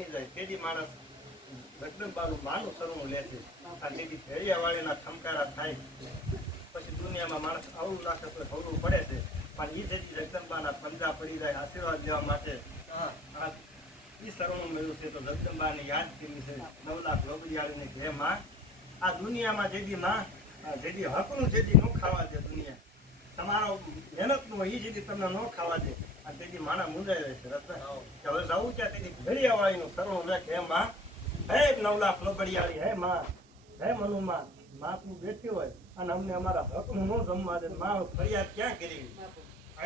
બની જાય તેથી માણસ જગદંબાનું માનું સરણું લે છે. આ તેથી ફેરિયાવાળીના ખમકારા થાય પછી દુનિયામાં માણસ આવડું રાખે તો હવડું પડે છે. પણ એ જેથી જગદંબાના પંજા પડી જાય આશીર્વાદ દેવા માટે આ એ સરણું મળ્યું છે. તો જગદંબાને યાદ કરી છે 9 લાખ લોબડિયાળીને કે હે માં આ દુનિયામાં જેથી માં જેથી હકનું જેથી ન ખાવા દે દુનિયા તમારો મહેનતનું એ જેથી તમને ન ખાવા દે અને તેથી માણા મુંજાઈ રહે છે. કે હવે જવું ત્યાં તેથી ઘડિયાવાળીનું સરણું લે કે હે માં હે 9 લાખ લોબડિયાળી હે માં હે મનુમાં માં તું બેઠી હોય અને અમને અમારા હકનું ન જમવા દે માં ફરિયાદ ક્યાં કરી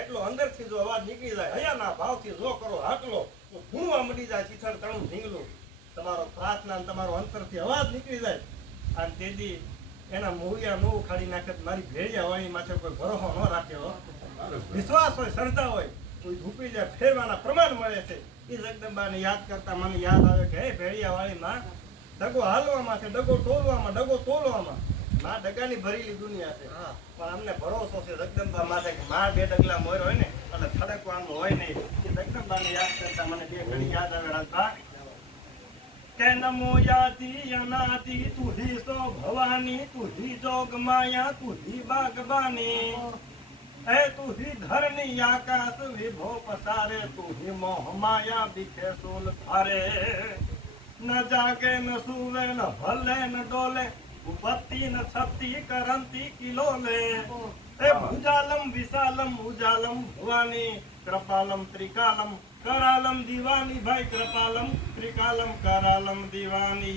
એટલો અંદરથી જો અવાજ નીકળી જાય હયાના ભાવથી જો કરો હાકલો તો ભૂણવા મળી જાય ચીથર તણું ઢીંગલું તમારો પ્રાર્થના તમારો અંતરથી અવાજ નીકળી જાય અને તેથી એના મૂળિયા ન ઉખાડી નાખે મારી ભેળિયા વાળી માથે કોઈ ભરોસો ન રાખ્યો વિશ્વાસ હોય શ્રદ્ધા હોય કોઈ ધૂપી જાય ફેરવાના પ્રમાણ મળે છે. એ જગદંબાને યાદ કરતા મને યાદ આવે કે હે ભેળિયા વાળીમાં ડગો હાલવામાં છે ડગો તોલવામાં ડગો તોલવામાં માં ડગાની ભરેલી દુનિયા છે. પણ અમને ભરોસો છે જગદંબા માથે કે માં 2 ડગલા મોર હોય ને એટલે થડકવાનું હોય નહીં. એ જગદંબાને યાદ કરતા મને 2 ઘડી યાદ આવે રાજભા કે નમો યાતિ અનાતિ તુહી સો ભવાની તુહી જોગ માયા તુહી બાગબાની હે તુહી ધરની આકાશ વિભો પસારે તુહી મોહ માયા બિખે સોલ થારે ન જાગે ન સુવે ન ભલે ન ડોલે ઉપત્તિ ન છત્તી કરંતી કિલોલે હે ભુજાલમ વિશાલમ ઉજાલમ ભવાની કૃપાલમ ત્રિકાલમ करालम दीवानी भाई कृपालम त्रिकालम करालम दीवानी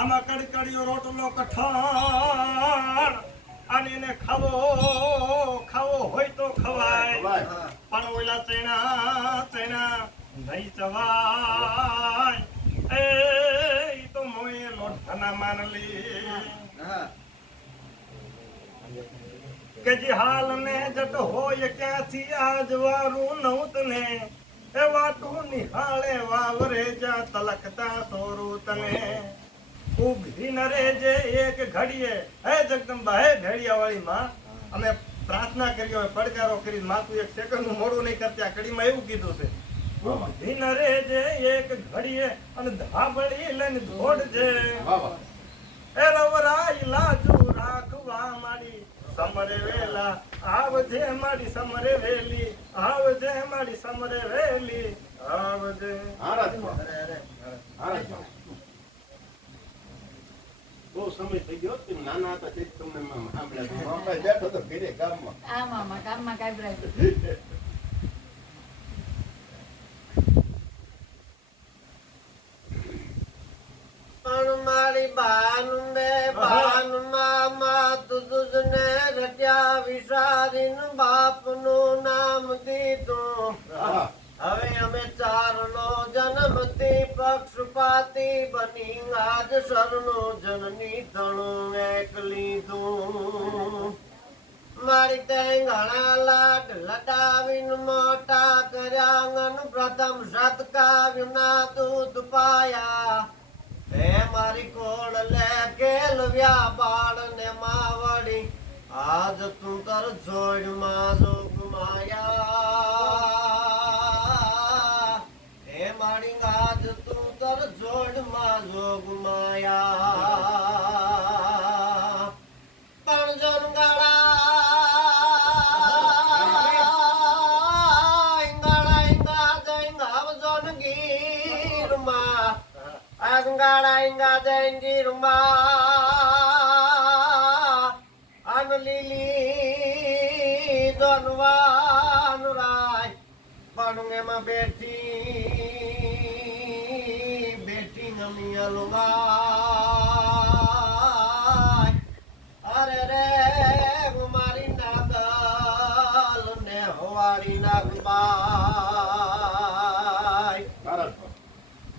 आमा कड़कड़ियो रोटलो कठाण અને એને ખાવો ખાવો હોય તો ખવાય પણ ઓલા ચણા નહીં ચવાય એ તો મોય લોઠના માનલી કે જે હાલ ને જટ હોય ક્યાંથી આજ વારું નવતને એ વાટું નિહાળે વાવરે જા તલકતા સોરું તને ઉભી ન રેજે એક ઘડીએ હે જગદંબા હે ભેળિયાવાળી માં અમે પ્રાર્થના કરી હોય પડકારો કરી માતું 1 સેકન્ડનું મોડું નહીં કરતી આ કડીમાં એવું કીધું છે ઉભી ન રેજે એક ઘડીએ અને ધાબળી લઈને દોડજે એ રવરાઈ લાજુ રાખવા માડી સમરે વેલા આવજે માડી સમરે વેલી આવજે માડી સમરે વેલી આવજે. બહુ સમય થઈ ગયો તમે નાના હતા તે તમને સાંભળ્યા બેઠો તો ઘરે ગામમાં આ મામા ગામમાં કાબરાય મારી બાન મામા તુજને રટ્યા વિસારીન બાપનું નામ દીધું હવે અમે 4 નો જન્મથી પક્ષપાતી બની આજ સરનું જનની ધણું એક લીધું મારી તે ઘણા લાડ લડાવીને મોટા કર્યા પ્રથમ સત્કાવ્યું ના દૂધ પાયા હે મારી કોળ લે કેલવ્યા બાળ ને માવડી આજ તું તર જોડ માં જોગ માયા હે મારી આજ તું તર જોડ માં જોગ માયા પણ જનગાળા Angala dengi rumah an lili donwan rai panunge ma beti ngamiya lungai are re gumari nagal ne hoari nagbai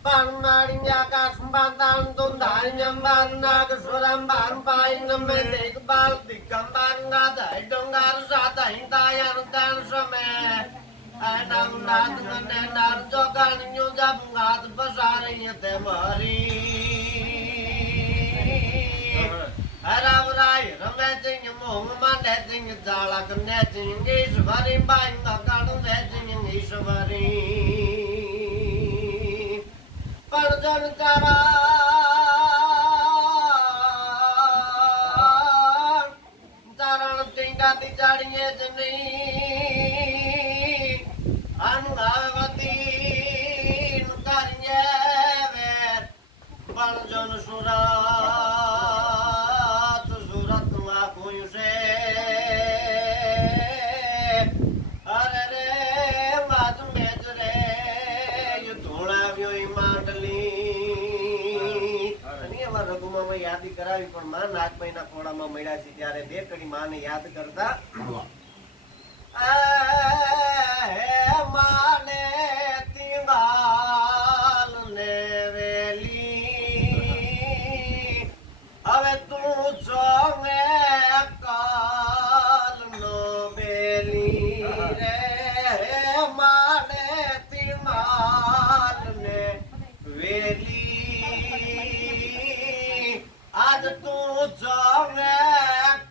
Panarinya kasempatan tundai nyamban naga suram ban pain nemedek bal digambar ngadai donggar sata hintayan dan some Adam nat ngenar jogan nyujab ngat besarnya temari Arab rai ramecing mung mande લેજિંગ જાળક નેજિંગ ઈશ્વરી બાઈ ગાડું લેજિંગ ઈશ્વરી પણ જન ચારણ ટીંગાતી ચાડીએ જ નહીં અનુભવતી કરીએ વેર પણ જન સુરત સુરતમાં ખોયું છે અરે રે માજ મેજ રે ધોળાવ્યો ઈ માંડલી અને એમાં રઘુમાં યાદી કરાવી પણ માં નાગભાઈના ખોળામાં મળ્યા છે ત્યારે બે કડી માને યાદ કરતા માને તિંગાલ ને વેલી હવે તું જોમે કાલ નો બેલી રે માને તિંગાલ ને વેલી આજ તું જોમે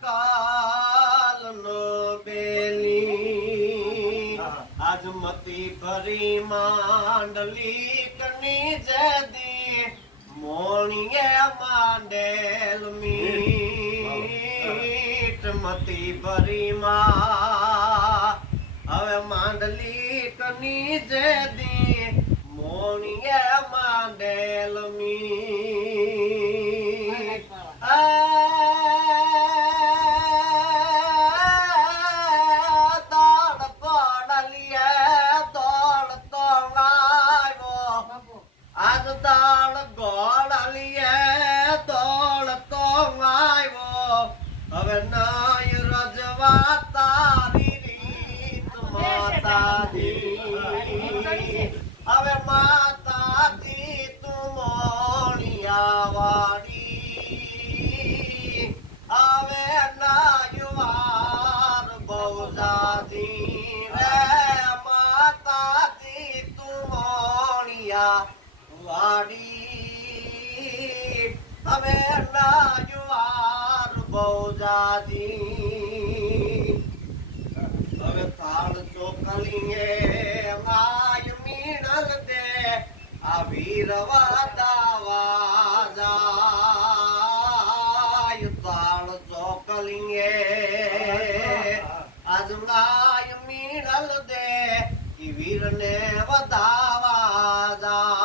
કાલ નો બેલી આજ મતી ભરી માંડલી કની જદી મોણીએ માંડેલ મીટ મતી ભરી માં હવે માંડલી કની જદી મોણીએ માંડેલ મીટ દાળ ગોળલીએ દોડતો આવ્યો હવે નાય રજવા તારી રીત માતાજી હવે માતાજી તું મોણિયા વાડી હવે નાયવાર બહુજાજી રે માતાજી તું મોણિયા વાડી હવે નાયુવાર બહુજાદી હવે થાળ ચોકલીએ માય મીણલ દે આ વીરવા દાવા જાય થાળ ચોકલીએ આજ માય મીણલ દે ઈ વીરને વધાવા જાય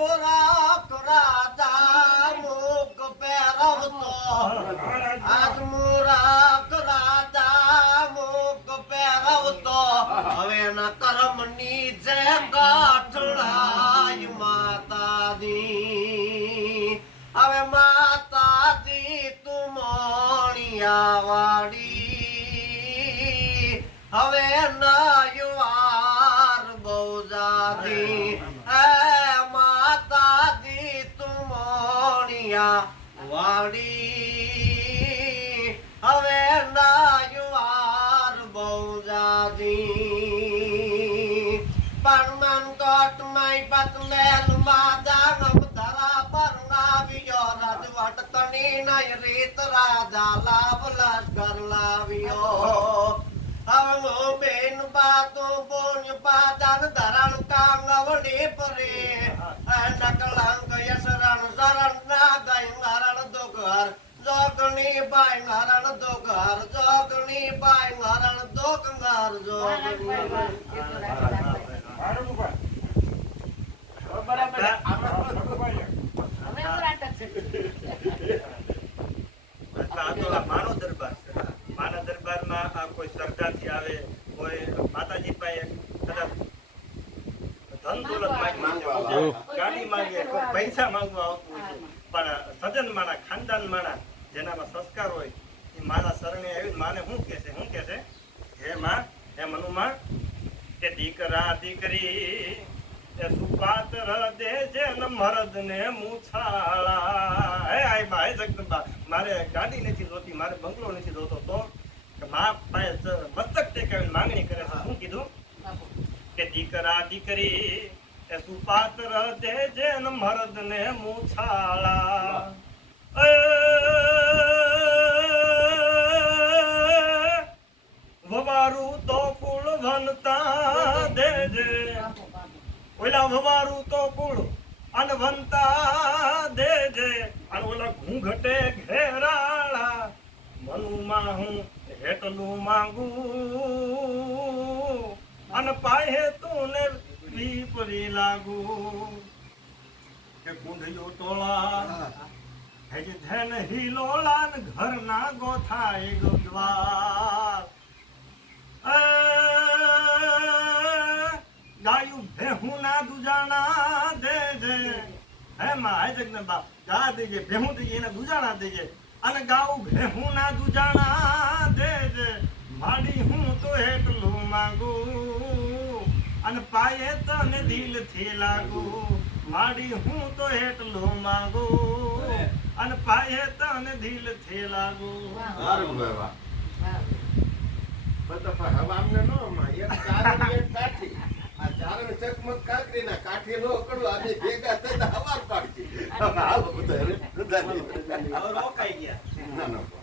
મૂરખ રાજા મુખ પહેરવતો આજ મૂરખ રાજા મુખ પહેરવતો હવે એના કર્મની જે ગાંઠડાય માતાજી હવે માતાજી તું મોણિયા વાડી હવે નાયુવાર બહુજાદી હે માતાજી તું મોણિયા વાડી હવે નાયુવાર બહુજાદી પરમન કોટ માઈ પતમેલ માજા ધરા પર નાવ્યો રાજવટ તણી નય રીત રાજા લાભ લશ્કર લાવ્યો હવે મો બેન બાતો બોન પાદાન ધરણ કાંગવડી પરે નકલંક યશરણ શરણ ના ગઈ મરણ દુઘર જોગણી બાઈ મરણ દુઘર જોગણી બાઈ મરણ દુઘર જોગણી માનો દરબાર છે. માના દરબારમાં આ કોઈ સરદારથી આવે કોઈ માતાજી પાસે કદાચ ધન દોલત માંગવા ગાડી માંગે કોઈ પૈસા માંગવા આવતું હોય છે. પણ સજન માણા ખાનદાન માણા જેનામાં સંસ્કાર હોય એ માના શરણે આવી માને શું કહે છે હે માં હે મનુમાં કે દીકરા દીકરી એ સુપાત્ર દેજે ન મરદ ને મૂછાળા હે આય ભાઈ જગદંબા મારે ગાડી નથી જોતી મારે બંગલો નથી જોતો તો કે મા પાસે મસ્તક ટેકાવીને માંગણી કરે છે શું કીધું કે દીકરા દીકરી એ સુપાત્ર દેજે ને મરદ ને મૂછાળા વવારું તો કુળ વનતા દેજે ઓલા વવારું તો કુળ અનવંતા દેજે અને ઓલા ઘૂંઘટે ઘેરાળા મનુમાં હું હેટલું માંગુ અને પાહે તું ને પીપરી લાગુ કે કુંઢયો ટોળા હજી ધન હિલોળા ને ઘરના ગોથાય ગોદવાર ગાયું ભેહું ના દુજાણા દેજે હે માં હાય જગદંબા ગા દેજે ભેહું દેજે એના દુજાણા દેજે અને ગાઉં ભેહું ના દુજાણા દેજે માડી હું તો એટલું માંગુ અને પાયે તને દિલથી લાગુ માડી હું તો એટલું માંગુ અને પાયે તને દિલથી લાગુ સારું બાબા વાહ. બધા પણ હવે આમને નો માં એક ચારણ એક કાઠી આ ચારણ ચકમક કાકરી ના કાઠી નો કડું આજે ભેગા થતા હવાર પાડતી હવે હાલ બધા હવે રોકાઈ ગયા ના ના